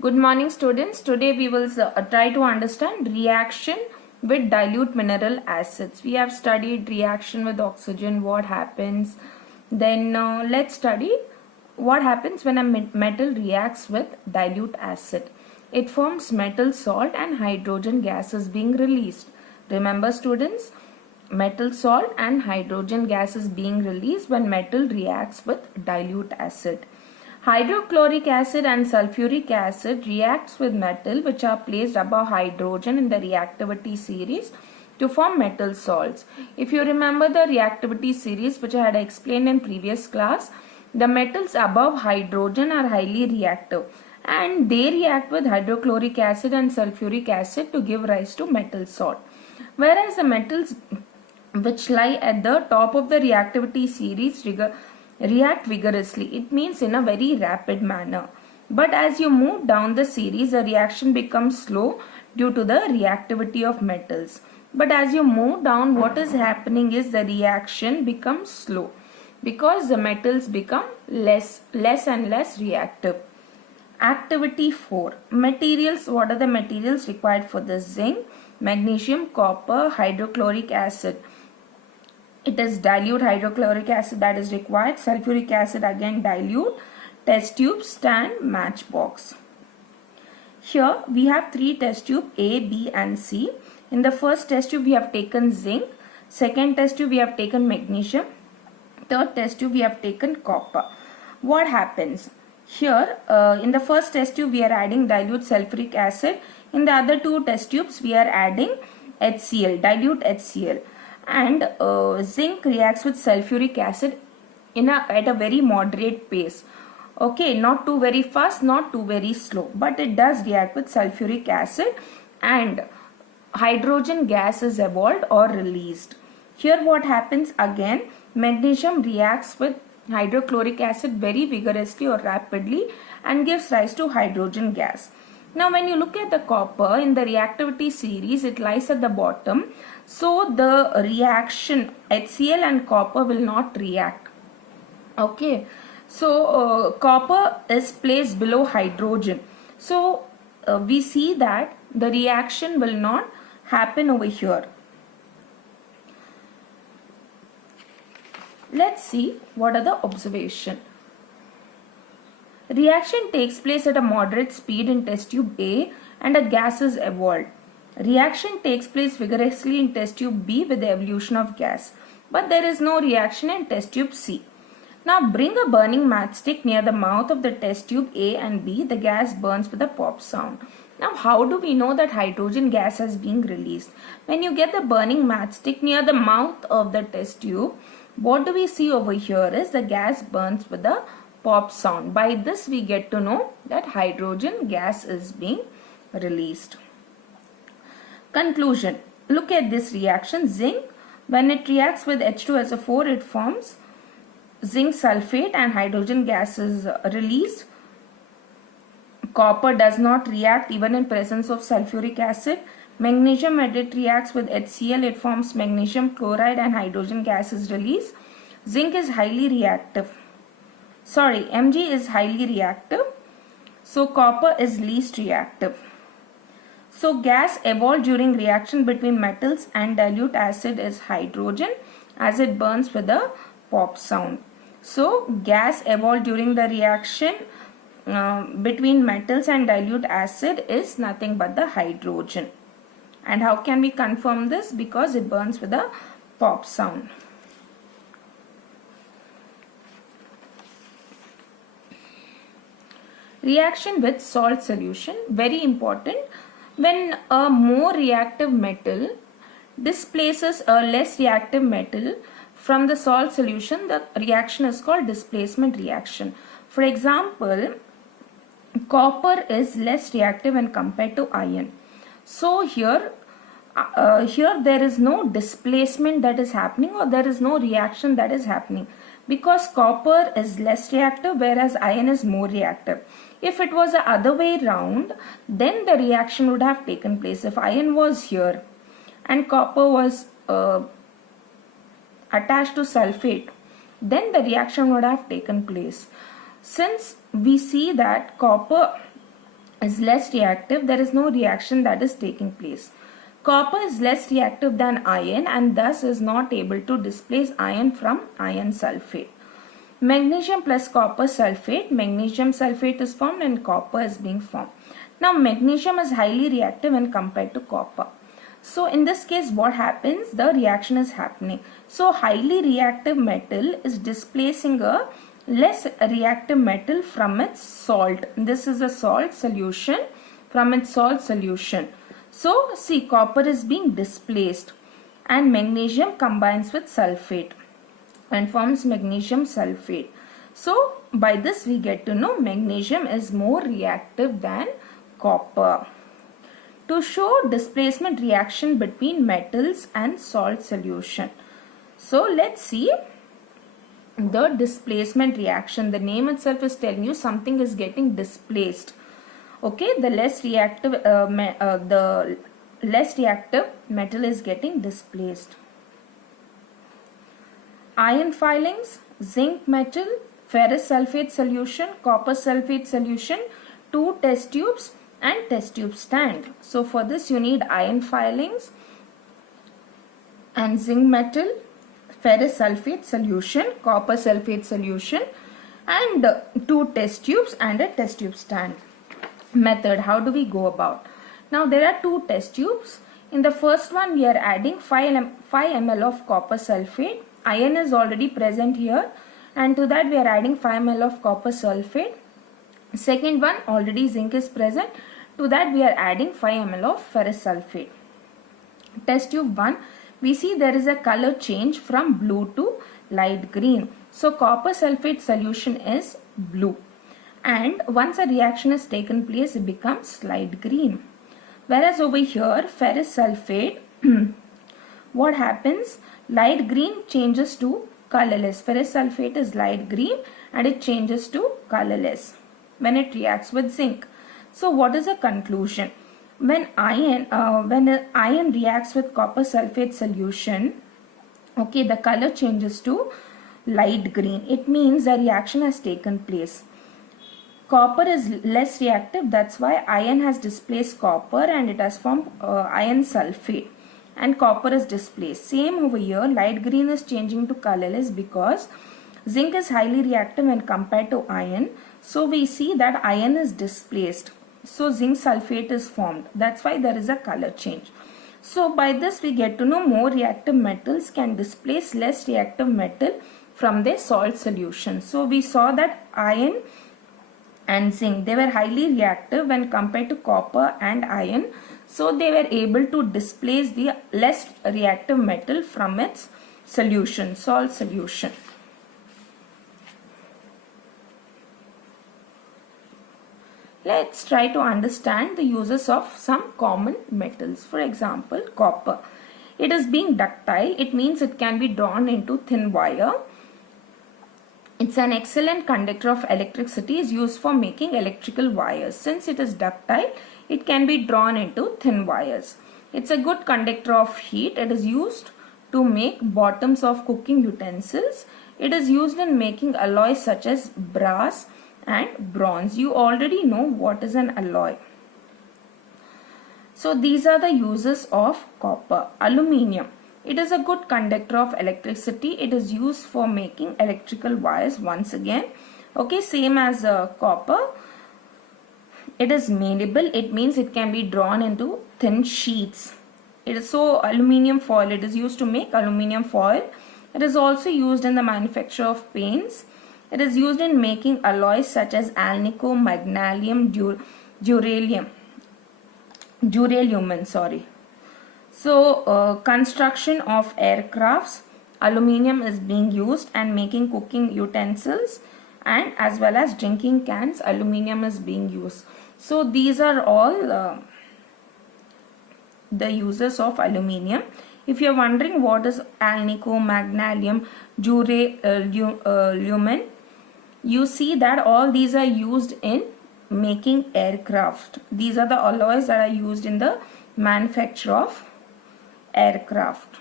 Good morning, students. Today we will try to understand reaction with dilute mineral acids. We have studied reaction with oxygen, what happens. Then let's study what happens when a metal reacts with dilute acid. It forms metal salt and hydrogen gas is being released. Remember, students, metal salt and hydrogen gas is being released when metal reacts with dilute acid. Hydrochloric acid and sulfuric acid reacts with metal which are placed above hydrogen in the reactivity series to form metal salts. If you remember the reactivity series which I had explained in previous class, the metals above hydrogen are highly reactive and they react with hydrochloric acid and sulfuric acid to give rise to metal salt. Whereas the metals which lie at the top of the reactivity series react vigorously. It means in a very rapid manner. But as you move down the series, the reaction becomes slow due to the reactivity of metals. But as you move down, what is happening is the reaction becomes slow because the metals become less and less reactive. Activity 4. Materials. What are the materials required for this? Zinc, magnesium, copper, hydrochloric acid. It is dilute hydrochloric acid that is required. Sulfuric acid again dilute. Test tube, stand, matchbox. Here we have three test tube A, B and C. In the first test tube we have taken zinc. Second test tube we have taken magnesium. Third test tube we have taken copper. What happens? Here in the first test tube we are adding dilute sulfuric acid. In the other two test tubes we are adding HCl, dilute HCl. And zinc reacts with sulfuric acid at a very moderate pace. Okay, not too very fast, not too very slow, but it does react with sulfuric acid and hydrogen gas is evolved or released. Here what happens again, magnesium reacts with hydrochloric acid very vigorously or rapidly and gives rise to hydrogen gas. Now when you look at the copper in the reactivity series, it lies at the bottom. So the reaction HCl and copper will not react. Okay. So copper is placed below hydrogen. So we see that the reaction will not happen over here. Let's see what are the observations. Reaction takes place at a moderate speed in test tube A and a gas is evolved. Reaction takes place vigorously in test tube B with the evolution of gas. But there is no reaction in test tube C. Now bring a burning matchstick near the mouth of the test tube A and B. The gas burns with a pop sound. Now how do we know that hydrogen gas has been released? When you get the burning matchstick near the mouth of the test tube, what do we see over here is the gas burns with a pop sound. By this we get to know that hydrogen gas is being released. Conclusion. Look at this reaction. Zinc, when it reacts with H2SO4, it forms zinc sulfate and hydrogen gas is released. Copper does not react even in presence of sulfuric acid. Magnesium, when it reacts with HCl, it forms magnesium chloride and hydrogen gas is released. Zinc is highly reactive. Mg is highly reactive. So copper is least reactive. So gas evolved during reaction between metals and dilute acid is hydrogen as it burns with a pop sound. So gas evolved during the reaction between metals and dilute acid is nothing but the hydrogen. And how can we confirm this? Because it burns with a pop sound. Reaction with salt solution, very important. When a more reactive metal displaces a less reactive metal from the salt solution, the reaction is called displacement reaction. For example, copper is less reactive when compared to iron. So here there is no displacement that is happening or there is no reaction that is happening because copper is less reactive whereas iron is more reactive. If it was the other way round, then the reaction would have taken place. If iron was here and copper was attached to sulfate, then the reaction would have taken place. Since we see that copper is less reactive, there is no reaction that is taking place. Copper is less reactive than iron and thus is not able to displace iron from iron sulfate. Magnesium plus copper sulfate, magnesium sulfate is formed and copper is being formed. Now magnesium is highly reactive when compared to copper. So in this case what happens? The reaction is happening. So highly reactive metal is displacing a less reactive metal from its salt. This is a salt solution, from its salt solution. So see, copper is being displaced and magnesium combines with sulfate and forms magnesium sulfate. So by this we get to know magnesium is more reactive than copper. To show displacement reaction between metals and salt solution. So let's see the displacement reaction. The name itself is telling you something is getting displaced. Okay, the less reactive metal is getting displaced. Iron filings, zinc metal, ferrous sulfate solution, copper sulfate solution, 2 test tubes and test tube stand. So for this you need iron filings and zinc metal, ferrous sulfate solution, copper sulfate solution and 2 test tubes and a test tube stand. Method, how do we go about? Now there are 2 test tubes. In the first one we are adding 5 ml of copper sulfate. Iron is already present here and to that we are adding 5 ml of copper sulfate. Second one, already zinc is present. To that we are adding 5 ml of ferrous sulfate. Test tube 1, we see there is a color change from blue to light green. So copper sulfate solution is blue. And once a reaction has taken place, it becomes light green. Whereas over here, ferrous sulfate, what happens? Light green changes to colorless. Ferrous sulfate is light green and it changes to colorless when it reacts with zinc. So what is the conclusion? When iron reacts with copper sulfate solution, okay, the color changes to light green. It means the reaction has taken place. Copper is less reactive, that's why iron has displaced copper and it has formed iron sulfate and copper is displaced. Same over here, light green is changing to colorless because zinc is highly reactive when compared to iron. So we see that iron is displaced. So zinc sulfate is formed. That's why there is a color change. So by this we get to know more reactive metals can displace less reactive metal from their salt solution. So we saw that iron and zinc, they were highly reactive when compared to copper and iron. So they were able to displace the less reactive metal from its solution, salt solution. Let's try to understand the uses of some common metals. For example, copper. It is being ductile. It means it can be drawn into thin wire. It's an excellent conductor of electricity, is used for making electrical wires. Since it is ductile, it can be drawn into thin wires. It's a good conductor of heat. It is used to make bottoms of cooking utensils. It is used in making alloys such as brass and bronze. You already know what is an alloy. So these are the uses of copper. Aluminium. It is a good conductor of electricity. It is used for making electrical wires once again. Okay, same as copper. It is malleable. It means it can be drawn into thin sheets. It is so aluminium foil. It is used to make aluminium foil. It is also used in the manufacture of paints. It is used in making alloys such as alnico, magnesium, duralium. So construction of aircrafts, aluminium is being used, and making cooking utensils and as well as drinking cans, aluminium is being used. So these are all the uses of aluminium. If you are wondering what is alnico, magnesium, duralium, you see that all these are used in making aircraft. These are the alloys that are used in the manufacture of aircraft.